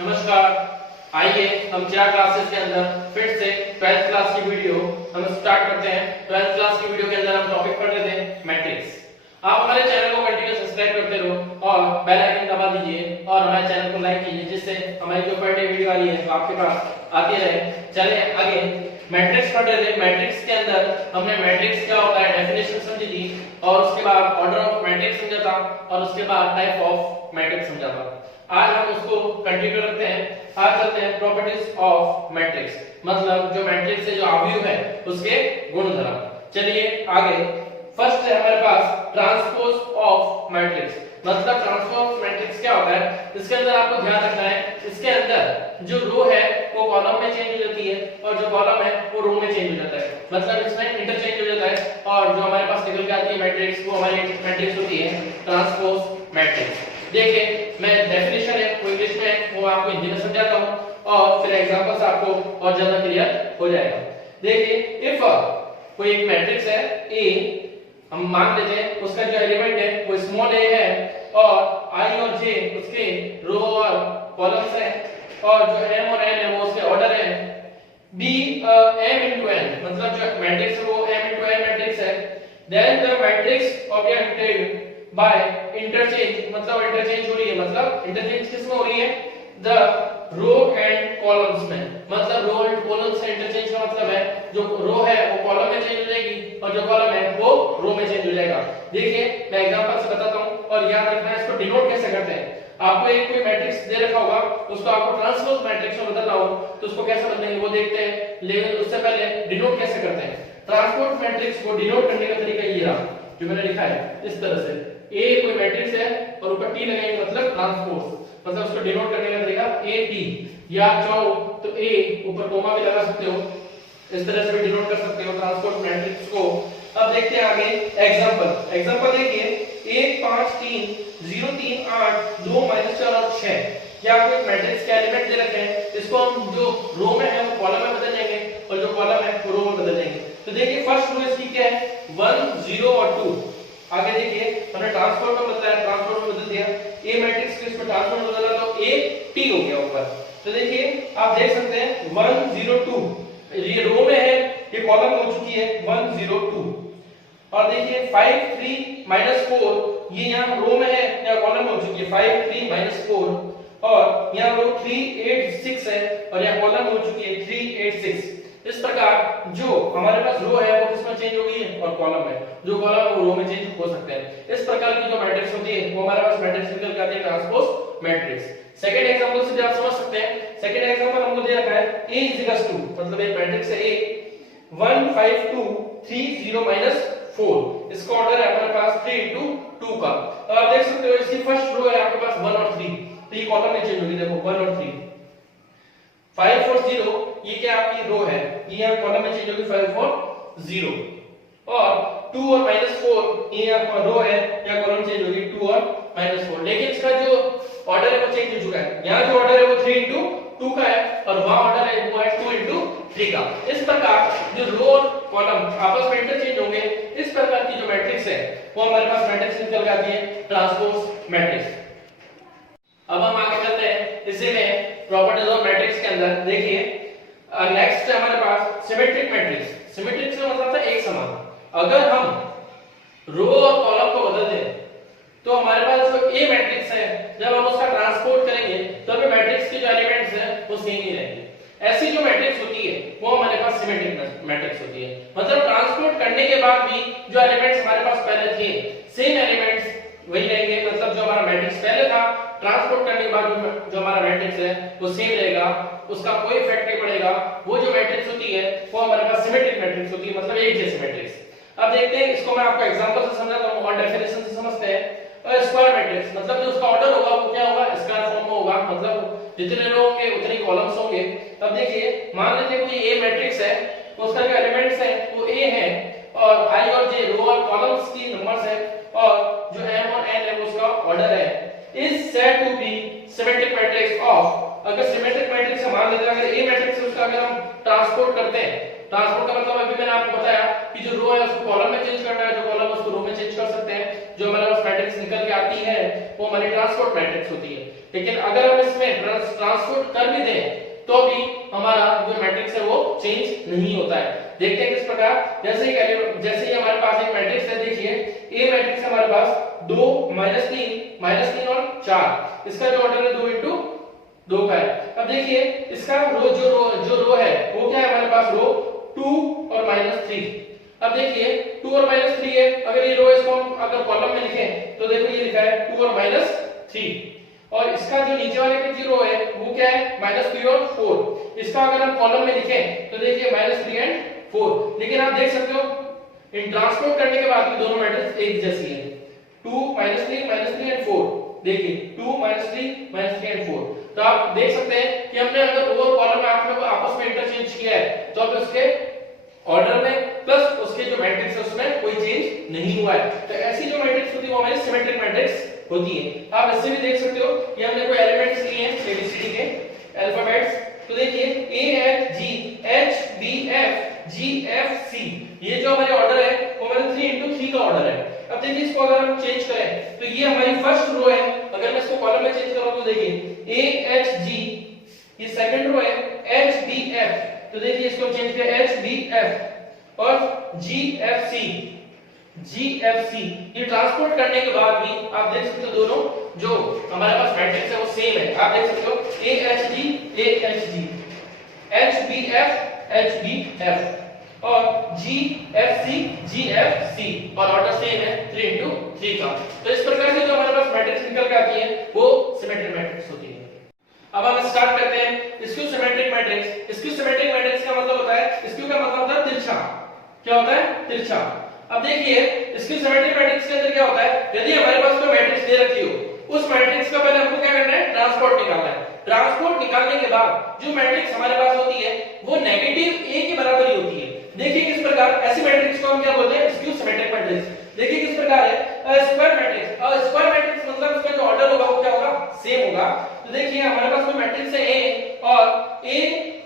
नमस्कार। आइए हम चिराग क्लासेस के अंदर फिर से 12th क्लास की वीडियो हम स्टार्ट करते हैं। 12th क्लास की वीडियो के अंदर हम टॉपिक पढ़ रहे थे मैट्रिक्स। आप हमारे चैनल को कंटिन्यू सब्सक्राइब करते रहो और बेल आइकन दबा दीजिए और हमारे चैनल को लाइक कीजिए, जिससे हमारी जो पर डे वीडियो आ रही है वो आपके पास आती रहे। चलिए आगे मैट्रिक्स पढ़ रहे थे। मैट्रिक्स के अंदर हमने मैट्रिक्स क्या होता है डेफिनेशन समझी थी, और उसके बाद ऑर्डर ऑफ मैट्रिक्स समझा था, और उसके बाद टाइप ऑफ मैट्रिक्स समझा था। आज हम उसको कंटिन्यू रखते हैं। आज चलते हैं प्रॉपर्टीज ऑफ मैट्रिक्स, मतलब जो मैट्रिक्स से जो अवयव है उसके गुणधर्म। चलिए आगे फर्स्ट है हमारे पास ट्रांसपोज ऑफ मैट्रिक्स। मतलब ट्रांसपोज ऑफ मैट्रिक्स क्या होता है, इसके अंदर आपको ध्यान रखना है, इसके अंदर जो रो है वो कॉलम में चेंज हो जाती है और जो कॉलम है वो रो में चेंज हो जाता है। मतलब इसमें इंटरचेंज हो जाता है, और जो हमारे पास निकल के आती है मैट्रिक्स वो हमारी मैट्रिक्स होती है ट्रांसपोज मैट्रिक्स। देखिए मैं डेफिनेशन है वो इंग्लिश में है, वो आपको हिंदी में समझाता हूं और फिर एग्जांपल्स आपको और ज्यादा क्लियर हो जाएगा। देखिए इफ कोई एक मैट्रिक्स है ए, हम मान लेते हैं उसका जो एलिमेंट है वो स्मॉल ए है और आई और जे उसके रो और कॉलम्स हैं, और जो m और n है वो उसके ऑर्डर है। b m into n, मतलब जो मैट्रिक्स है वो m into n मैट्रिक्स है। Then the matrix objected by interchange, मतलब इंटरचेंज हो रही है, मतलब इंटरचेंज किसमें हो रही है, द रो एंड कॉलम्स में। मतलब रो एंड कॉलम्स से इंटरचेंज का मतलब है जो रो है वो कॉलम में चेंज हो जाएगी और जो कॉलम है वो रो में चेंज हो जाएगा। देखिए मैं एग्जांपल से बताता हूं और याद रखना है इसको डिनोट कैसे करते हैं। आपको एक कोई मैट्रिक्स दे रखा होगा, उसको आपको ट्रांसपोज मैट्रिक्स में बदलना हो तो उसको कैसे बदलेंगे वो देखते हैं, लेकिन उससे पहले डिनोट कैसे करते हैं। ट्रांसपोज मैट्रिक्स को डिनोट करने का तरीका ये रहा जो मैंने लिखा है इस तरह से। ए कोई मैट्रिक्स है और ऊपर टी लगाएंगे मतलब ट्रांसपोज, मतलब उसको डिनोट करने का तरीका ए टी, या चाहो तो ए ऊपर कोमा भी लगा सकते हो, इस तरह से भी डिनोट कर सकते हो ट्रांसपोज मैट्रिक्स को। अब देखते हैं आगे एग्जांपल देखिए 1 5 3 0 3 8 2 -4 और 6। या आपको एक मैट्रिक्स के एलिमेंट दे रखे हैं, इसको हम जो रो में है वो कॉलम में बदल देंगे और जो कॉलम है वो रो में बदल देंगे। तो देखिए फर्स्ट रो इसकी क्या है 1 0 और 2। आगे देखिए हमने ट्रांसफॉर्म में बदला है, ट्रांसफॉर्म में बदल दिया ए मैट्रिक्स को इसको ट्रांसफॉर्म में बदला तो ए टी हो गया ऊपर। तो देखिए आप देख सकते हैं 1 0 2 ये रो में है, ये कॉलम में हो चुकी है 1 0 2। और देखिए 5 3 -4 ये यहां रो में है या कॉलम में हो चुकी है 5 3 -4, और यहां रो 3 8 6 है और यहां कॉलम में हो चुकी है 3 8 6। इस प्रकार जो हमारे पास रो है वो किसमें चेंज हो गई है और कॉलम है, जो कॉलम है वो रो में चेंज हो सकते हैं। इस प्रकार की जो मैट्रिक्स होती है वो हमारे पास मैट्रिक्स निकल के आती है ट्रांसपोज मैट्रिक्स। सेकंड एग्जांपल से भी आप समझ सकते हैं। सेकंड एग्जांपल हमको दे रखा है a = 2, मतलब एक मैट्रिक्स है a 1 5 2 3 0 -4। इसका ऑर्डर है हमारे पास 3 2 का। तो आप देख सकते हो इसकी फर्स्ट रो है आपके पास 1 और 3, तो ये कॉलम में चेंज होगी, देखो 1 और 3। 5 और 0 ये क्या आपकी रो है, ये यहां कॉलम में चेंज होगी 5 और 0, और 2 और -4 ये आपका रो है या कॉलम चेंज होगी 2 और -4। लेकिन इसका जो ऑर्डर है वो चेंज हो चुका है, यहां जो ऑर्डर है वो 3 2 का है और वहां ऑर्डर है वो है 2 3 का। इस प्रकार जो रो और कॉलम आपस में इंटरचेंज होंगे, इस प्रकार की जो मैट्रिक्स है वो हमारे पास मैट्रिक्स निकल के आती है ट्रांसपोज मैट्रिक्स। अब हम आगे चलते हैं इसी में प्रॉपर्टीज ऑफ मैट्रिक्स के अंदर। देखिए नेक्स्ट है हमारे पास सिमेट्रिक मैट्रिक्स। सिमेट्रिक का मतलब था एक समान। अगर हम रो और कॉलम को बदल दें तो हमारे पास जो ए मैट्रिक्स है जब हम उसका ट्रांसपोर्ट करेंगे तो हमें मैट्रिक्स के जो एलिमेंट्स हैं वो सेम ही रहेंगे। ऐसी जो मैट्रिक्स होती है वो हमारे पास सिमेट्रिक मैट्रिक्स होती है, मतलब ट्रांसपोर्ट करने के बाद भी जो एलिमेंट्स हमारे पास पहले थे सेम एलिमेंट्स वही रहेंगे। मतलब जो हमारा मैट्रिक्स पहले था ट्रांसपोर्ट करने के बाद जो हमारा मैट्रिक्स है वो सेम रहेगा, उसका कोई इफेक्ट नहीं पड़ेगा। वो जो मैट्रिक्स होती है वो हमारे पास सिमेट्रिक मैट्रिक्स होती है, मतलब एक जैसी मैट्रिक्स। अब देखते हैं इसको मैं आपको एग्जांपल से समझाता हूं और डेफिनेशन से समझते हैं। स्क्वायर मैट्रिक्स मतलब जो उसका ऑर्डर होगा वो क्या होगा, स्क्वायर फॉर्म में होगा, मतलब जितने रो होंगे उतने कॉलम्स होंगे। अब देखिए मान लीजिए कोई ए मैट्रिक्स है तो उसका जो एलिमेंट्स है वो ए है और आई और जे रो और कॉलम्स की नंबर्स है, और जो m और n है वो उसका ऑर्डर है। Is said to be symmetric matrix of, अगर सिमेट्रिक मैट्रिक्स है मान लीजिए अगर ए मैट्रिक्स है उसका अगर हम ट्रांसपोर्ट करते हैं, ट्रांसपोर्ट का मतलब अभी मैंने आपको बताया कि जो रो है उसको कॉलम में चेंज करना है, जो कॉलम उसको रो में चेंज कर सकते हैं। जो हमारे पास मैट्रिक्स निकल के आती है वो हमारी ट्रांसपोर्ट मैट्रिक्स होती है। लेकिन अगर हम इसमें ट्रांसपोर्ट कर भी दें तो भी हमारा जो मैट्रिक्स है वो चेंज नहीं होता है। देखते हैं किस प्रकार, जैसे ही हमारे पास एक मैट्रिक्स है, देखिए ए मैट्रिक्स हमारे पास 2 -3 और 4, इसका जो ऑर्डर है 2 into 2 का है। अब देखिए इसका जो रो है वो क्या है हमारे पास, रो 2 और -3। अब देखिए 2 और -3 है, अगर ये रो इसको हम अगर कॉलम में लिखें तो देखो ये लिखा है 2 और -3, और इसका जो नीचे वाले का जो रो है वो क्या है -3 और 4। इसका अगर हम कॉलम में लिखें तो देखिए -3 एंड 4। लेकिन आप देख सकते हो इन ट्रांसपोर्ट करने के बाद भी दोनों मैट्रिक्स एक जैसी है, 2 -3 एंड 4। देखिए 2 -3 एंड 4। तो आप देख सकते हैं कि हमने अगर रो और कॉलम में आपस में इंटरचेंज किया है तो अब उसके ऑर्डर में प्लस उसके जो मैट्रिक्स है उसमें कोई चेंज नहीं हुआ है। तो ऐसी जो मैट्रिक्स होती है वो हमारी सिमेट्रिक मैट्रिक्स होती है। आप इससे भी देख सकते हो कि हमने कोई एलिमेंट्स लिए हैं एबीसीडी के अल्फाबेट्स, तो देखिए A F G H B F G F C, ये जो हमारे ऑर्डर है वो हमारे 3 into 3 का ऑर्डर है। अब देखिए इसको अगर हम चेंज करें तो ये हमारी फर्स्ट रो है, अगर मैं इसको कॉलम में चेंज करूं तो देखिए ए एच जी, ये सेकंड रो है एच बी एफ, तो देखिए इसको चेंज किया एच बी एफ और जी एफ सी, ये ट्रांसपोर्ट करने के बाद भी आप देख सकते हो दोनों जो हमारे पास मैट्रिक्स है वो सेम है। आप देख सकते हो A H G H B F और जी एफ सी और ऑर्डर सेम है 3 into 3 का। तो इस प्रकार से जो हमारे पास मैट्रिक्स निकल के आती है वो सिमेट्रिक मैट्रिक्स होती है। अब हम स्टार्ट करते हैं skew symmetric matrix. Skew symmetric matrix का मतलब होता है, स्क्यू का मतलब होता है तिरछा। क्या होता है? तिरछा। अब देखिए स्क्यू सिमेट्रिक मैट्रिक्स के अंदर क्या होता है, यदि हमारे पास कोई मैट्रिक्स दे रखी हो उस मैट्रिक्स का पहले हमको क्या करना है, ट्रांसपोर्ट निकालना है। ट्रांसपोर्ट निकालने के बाद जो मैट्रिक्स हमारे पास होती है वो नेगेटिव ए के बराबर ही होती है। देखिए किस प्रकार, ऐसी मैट्रिक्स को हम क्या बोलते हैं, स्क्यू सिमेट्रिक मैट्रिक्स। देखिए किस प्रकार है स्क्वायर मैट्रिक्स। स्क्वायर मैट्रिक्स मतलब उसका जो ऑर्डर होगा वो क्या होगा, सेम होगा। तो देखिए हमारे पास कोई मैट्रिक्स है ए और ए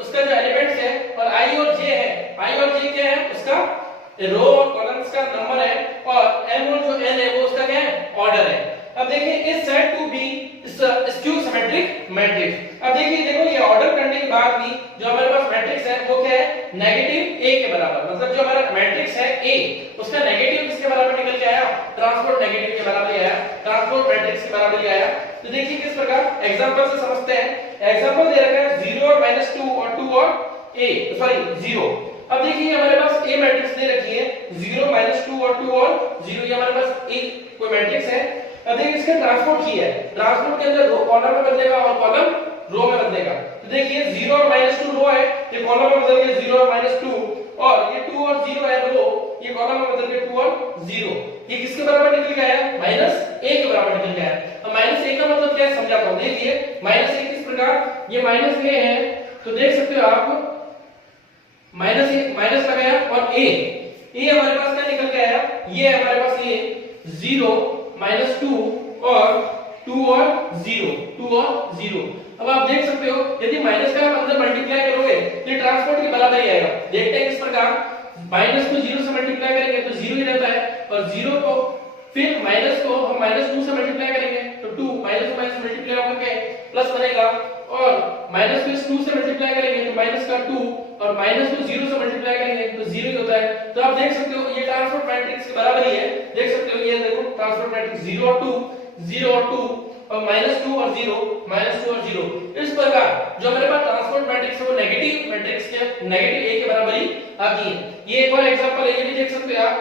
उसका जो एलिमेंट्स है और आई और जे है, आई और जे क्या है, उसका रो और कॉलम्स का नंबर है और m और जो n है वो उसका क्या है, ऑर्डर है। अब देखिए is said to be skew symmetric matrix. अब देखो ये ऑर्डर करने के बाद भी जो हमारे पास मैट्रिक्स है वो क्या है, नेगेटिव a के बराबर। मतलब जो हमारा मैट्रिक्स है a उसका नेगेटिव किसके बराबर निकल के आया, ट्रांसपोर्ट नेगेटिव के बराबर ही आया, ट्रांसपोर्ट मैट्रिक्स के बराबर ही आया। तो देखिए किस प्रकार एग्जांपल से समझते हैं। एग्जांपल दे रखा है 0 और -2 और 2 और a सॉरी 0। अब देखिए हमारे पास ए मैट्रिक्स दे रखी है 0 -2 और 2 और 0, ये हमारे पास एक कोई मैट्रिक्स है। अब देखिए इसका ट्रांसपोर्ट किया है, ट्रांसपोर्ट के अंदर रो कॉलम में बदलेगा और कॉलम रो में बदलेगा। तो देखिए 0 और -2 रो है, ये कॉलम में बदल गया 0 और -2, और ये 2 और 0 है रो, ये कॉलम में बदल गया 2 और 0। ये किसके बराबर निकल गया है, -a के बराबर निकल गया है। अब -a का मतलब क्या है समझाता हूं। देखिए -a किस प्रकार, ये -a है तो देख सकते हो आप माइनस लगाया और a हमारे पास क्या निकल के आया, ये हमारे पास ये 0 -2 और 2 और 0। अब आप देख सकते हो यदि माइनस का अंदर मल्टीप्लाई करोगे ये ट्रांसपोर्ट के बराबर ही आएगा। देखते हैं किस प्रकार, माइनस को 0 से मल्टीप्लाई करेंगे तो 0 ही रहता है, और 0 को फिर माइनस को हम -2 से मल्टीप्लाई करेंगे तो 2 माइनस मल्टीप्लाई होकर के प्लस बनेगा, और माइनस को इस 2 से मल्टीप्लाई करेंगे तो माइनस का 2, और माइनस को 0 से मल्टीप्लाई करेंगे तो 0 ही होता है। तो आप देख सकते हो ये ट्रांसपोर्ट मैट्रिक्स के बराबर ही है। देख सकते हो ये देखो ट्रांसपोर्ट मैट्रिक्स 0 और 2 और -2 और 0। इस प्रकार जो हमारे पास ट्रांसपोर्ट मैट्रिक्स है वो नेगेटिव मैट्रिक्स के नेगेटिव a के बराबर ही आती है। ये एक और एग्जांपल है, ये भी देख सकते हो आप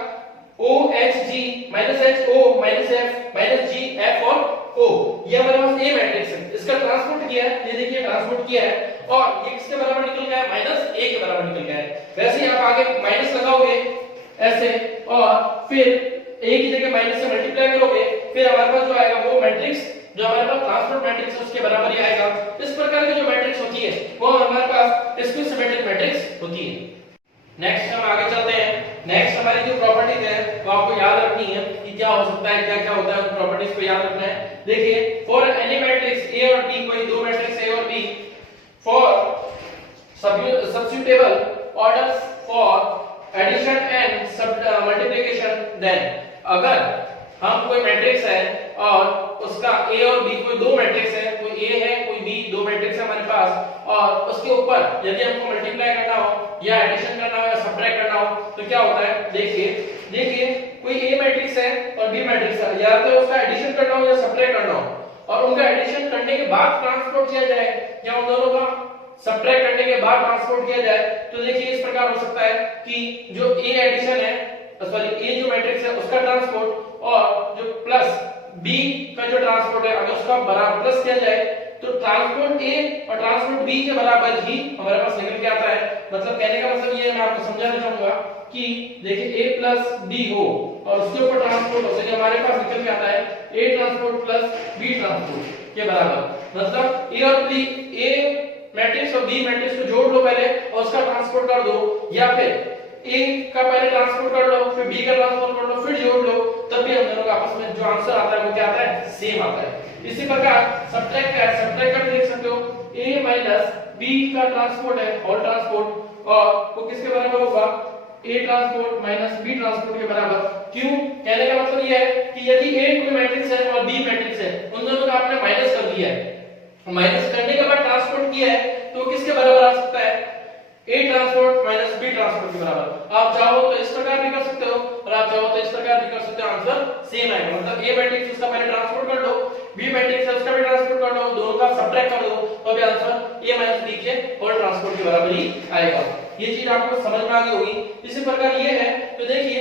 OHG -HO -F -G F और O, ये हमारे पास A मैट्रिक्स है, इसका ट्रांसपोर्ट किया है, ये देखिए ट्रांसपोर्ट किया है और ये किसके बराबर निकल गया है, -a के बराबर निकल गया है। वैसे ही आप आगे माइनस लगाओगे ऐसे और फिर a की जगह माइनस से मल्टीप्लाई करोगे, फिर हमारे पास जो आएगा वो मैट्रिक्स जो हमारे पास ट्रांसपोर्ट मैट्रिक्स है उसके बराबर ही आएगा। इस प्रकार की जो मैट्रिक्स होती है वो हमारे पास स्क्यू सिमेट्रिक मैट्रिक्स होती है। नेक्स्ट हम आगे चलते हैं। नेक्स्ट हमारी जो प्रॉपर्टीज है वो आपको याद रखनी है कि क्या हो सकता है, क्या होता है, उन प्रॉपर्टीज को याद रखना है। देखिए फॉर एनी मैट्रिक्स A और B, कोई दो मैट्रिक्स A और B, for substitutable orders for addition and multiplication, then अगर हम कोई मैट्रिक्स है और उसका A और B कोई दो मैट्रिक्स है, कोई ए है कोई बी, दो मैट्रिक्स है हमारे पास, और उसके ऊपर यदि हमको मल्टीप्लाई करना हो या एडिशन करना हो या सब्ट्रैक्ट करना हो तो क्या होता है, देखिए कोई ए मैट्रिक्स है और बी मैट्रिक्स है, या तो उसका एडिशन करना हो या सब्ट्रैक्ट करना हो और उनका एडिशन करने के बाद ट्रांसपोर्ट किया जाए या उन दोनों का सब्ट्रैक्ट करने के बाद ट्रांसपोर्ट किया जाए, तो देखिए इस प्रकार हो सकता है कि जो ए एडिशन है, सॉरी ए जो मैट्रिक्स है उसका ट्रांसपोर्ट और जो प्लस बी का जो ट्रांसपोर्ट है अगर उसका बराबर प्लस किया जाए तो ट्रांसपोर्ट ए और ट्रांसपोर्ट बी के बराबर ही हमारे पास निकल के आता है। मतलब कहने का मतलब ये है, मैं आपको समझाना चाहूंगा कि देखिए a प्लस डी हो और उसके ऊपर ट्रांसपोर्ट हो, तो हमारे पास निकल के आता है a transport plus b transport के बराबर। मतलब a और b, a मैट्रिक्स और b मैट्रिक्स को जोड़ लो पहले और उसका ट्रांसपोर्ट कर दो, या फिर a का पहले ट्रांसपोर्ट कर लो फिर b का ट्रांसपोर्ट कर लो फिर जोड़ लो, तब भी हम दोनों का आपस में जो आंसर आता है वो क्या आता है, सेम आता है। इसी प्रकार सब्ट्रैक्ट कर देख सकते हो, a माइनस b का ट्रांसपोर्ट है होल ट्रांसपोर्ट और वो किसके बराबर होगा, a transport minus b transport के बराबर। क्यों, कहने का मतलब ये है कि यदि a कोई मैट्रिक्स है और b मैट्रिक्स है, उन दोनों का आपने माइनस कर दिया है, माइनस करने के बाद ट्रांसपोर्ट किया है तो किसके बराबर आ सकता है, a transport minus b transport के बराबर। आप चाहो तो इस प्रकार भी कर सकते हो और आप चाहो तो इस प्रकार भी कर सकते हो, आंसर सेम आएगा। मतलब a मैट्रिक्स उसका पहले ट्रांसपोर्ट कर दो, b मैट्रिक्स है उसका भी ट्रांसपोर्ट कर दो, दोनों का सब्ट्रैक्ट कर दो, तो भी आंसर a माइनस b के होल ट्रांसपोर्ट के बराबर ही आएगा। ये चीज आपको समझ में आ गई होगी। इसी प्रकार ये है, तो देखिए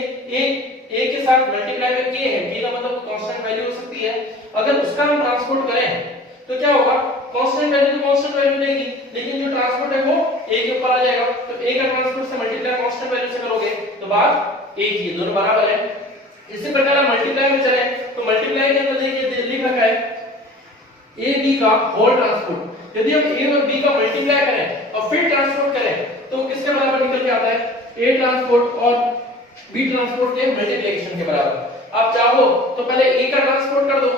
a के साथ मल्टीप्लाई में k है, k का मतलब कांस्टेंट वैल्यू हो सकती है, अगर उसका हम ट्रांसपोर्ट करें तो क्या होगा, कांस्टेंट वैल्यू तो कांस्टेंट वैल्यू लेगी, लेकिन जो ट्रांसपोर्ट है वो a के ऊपर आ जाएगा, तो a का ट्रांसपोर्ट से मल्टीप्लाई कांस्टेंट वैल्यू से करोगे तो बात एक ही है, दोनों बराबर है। इसी प्रकार हम मल्टीप्लाई में चले तो मल्टीप्लाई के अंदर देखिए लिख रखा है a b का होल ट्रांसपोर्ट, यदि हम a और b का मल्टीप्लाई करें और फिर ट्रांसपोर्ट करें तो किसके बराबर निकल के आता है, a ट्रांसपोर्ट और b ट्रांसपोर्ट के मल्टीप्लिकेशन के बराबर। आप चाहो तो पहले a का ट्रांसपोर्ट कर दो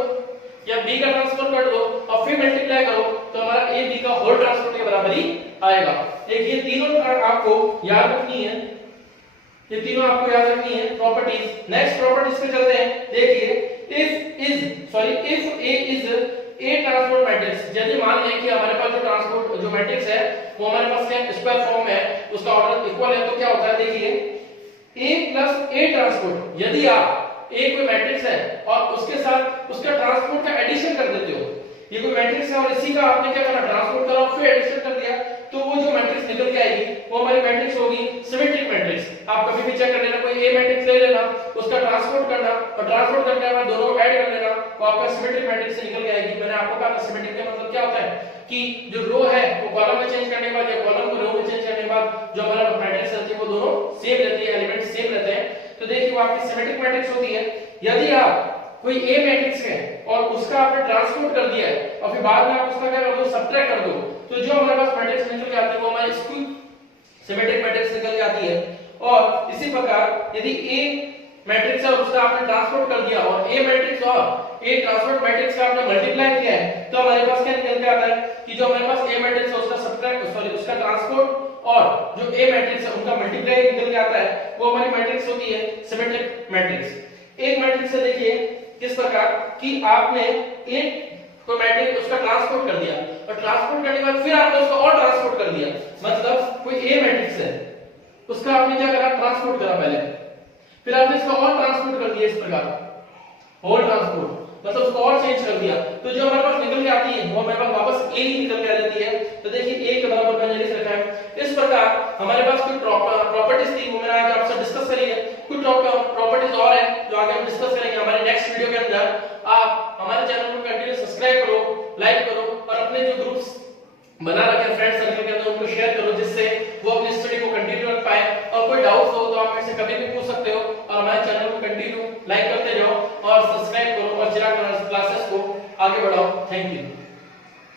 या b का ट्रांसपोर्ट कर दो और फिर मल्टीप्लाई करो तो हमारा a b का होल ट्रांसपोर्ट के बराबर ही आएगा। देखिए तीनों आपको याद रखनी है, ये तीनों आपको याद रखनी है प्रॉपर्टीज। नेक्स्ट प्रॉपर्टीज पे चलते हैं। देखिए if a is a transport matrix, यदि मान लें कि हमारे पास जो ट्रांसपोर्ट जो मैट्रिक्स है वो हमारे पास क्या स्क्वायर फॉर्म में है, उसका ऑर्डर इक्वल है, तो क्या होता है, देखिए a प्लस a ट्रांसपोर्ट, यदि आप a कोई मैट्रिक्स है और उसके साथ उसका ट्रांसपोर्ट का एडिशन कर देते हो, ये कोई मैट्रिक्स है और इसी का आपने क्या करा, ट्रांसपोर्ट करा फिर एडिशन कर दिया, तो वो जो मैट्रिक्स निकल के आएगी वो हमारी मैट्रिक्स होगी सिमेट्रिक मैट्रिक्स। आप कभी भी चेक कर लेना, कोई a मैट्रिक्स ले लेना, उसका ट्रांसपोर्ट करना और ट्रांसपोर्ट करने के बाद दोनों को ऐड कर लेना, तो आपका सिमेट्रिक मैट्रिक्स से निकल के आएगी। मैंने आपको कहा सिमेट्रिक का मतलब क्या होता है कि जो रो है वो कॉलम में चेंज करने के बाद या कॉलम को रो में चेंज करने के बाद जो हमारा मैट्रिक्स रहती है वो दोनों सेम रहती है, एलिमेंट सेम रहते हैं, तो देखिए वो आपकी सिमेट्रिक मैट्रिक्स होती है। यदि आप कोई a मैट्रिक्स है और उसका आपने ट्रांसपोर्ट कर दिया है और फिर बाद में आप उसका क्या कर दो, सब्ट्रैक्ट कर दो, तो जो हमारे पास मैट्रिक्स निकल के आती है वो हमारी सिमेट्रिक मैट्रिक्स निकल के आती है। और इसी प्रकार यदि a मैट्रिक्स है और उसका आपने ट्रांसपोर्ट कर दिया और a मैट्रिक्स और a ट्रांसपोर्ट मैट्रिक्स का आपने मल्टीप्लाई किया है, तो हमारे पास क्या निकल के आता है कि जो हमारे पास a मैट्रिक्स है उसका सब्ट्रैक्ट सॉरी उसका ट्रांसपोर्ट और जो a मैट्रिक्स है उनका मल्टीप्लाई निकल के आता है, वो हमारी मैट्रिक्स होती है सिमेट्रिक मैट्रिक्स। एक मैट्रिक्स है देखिए किस प्रकार कि आपने एक कोई मैट्रिक्स उसका ट्रांसपोर्ट कर दिया और ट्रांसपोर्ट करने के बाद फिर आपने उसका और ट्रांसपोर्ट कर दिया, मतलब कोई a मैट्रिक्स है उसका आपने क्या करा, ट्रांसपोर्ट करा पहले, फिर आपने इसका और ट्रांसपोर्ट कर दिया, इस प्रकार होल ट्रांसपोर्ट, मतलब उसको और चेंज कर दिया, तो जो हमारे पास निकल के आती है वो हमारे पास वापस a ही निकल के आ जाती है। तो देखिए a के बराबर मैंने लिख रखा है। इस प्रकार हमारे पास कोई प्रॉपर्टीज थी वो मैंने आज आपसे डिस्कस करी है, कुछ प्रॉपर्टीज और है जो आगे हम डिस्कस करेंगे हमारे नेक्स्ट वीडियो के अंदर। आप हमारे चैनल को कंटिन्यू सब्सक्राइब करो, लाइक करो और अपने जो ग्रुप्स बना रखे फ्रेंड सर्कल के अंदर उनको शेयर करो, जिससे वो अपनी स्टडी को कंटिन्यू रख पाए। और कोई डाउट हो तो आप मेरे से कभी भी पूछ सकते हो और हमारे चैनल को कंटिन्यू लाइक करते जाओ और सब्सक्राइब करो और चिराग क्लासेस को आगे बढ़ाओ। Thank you.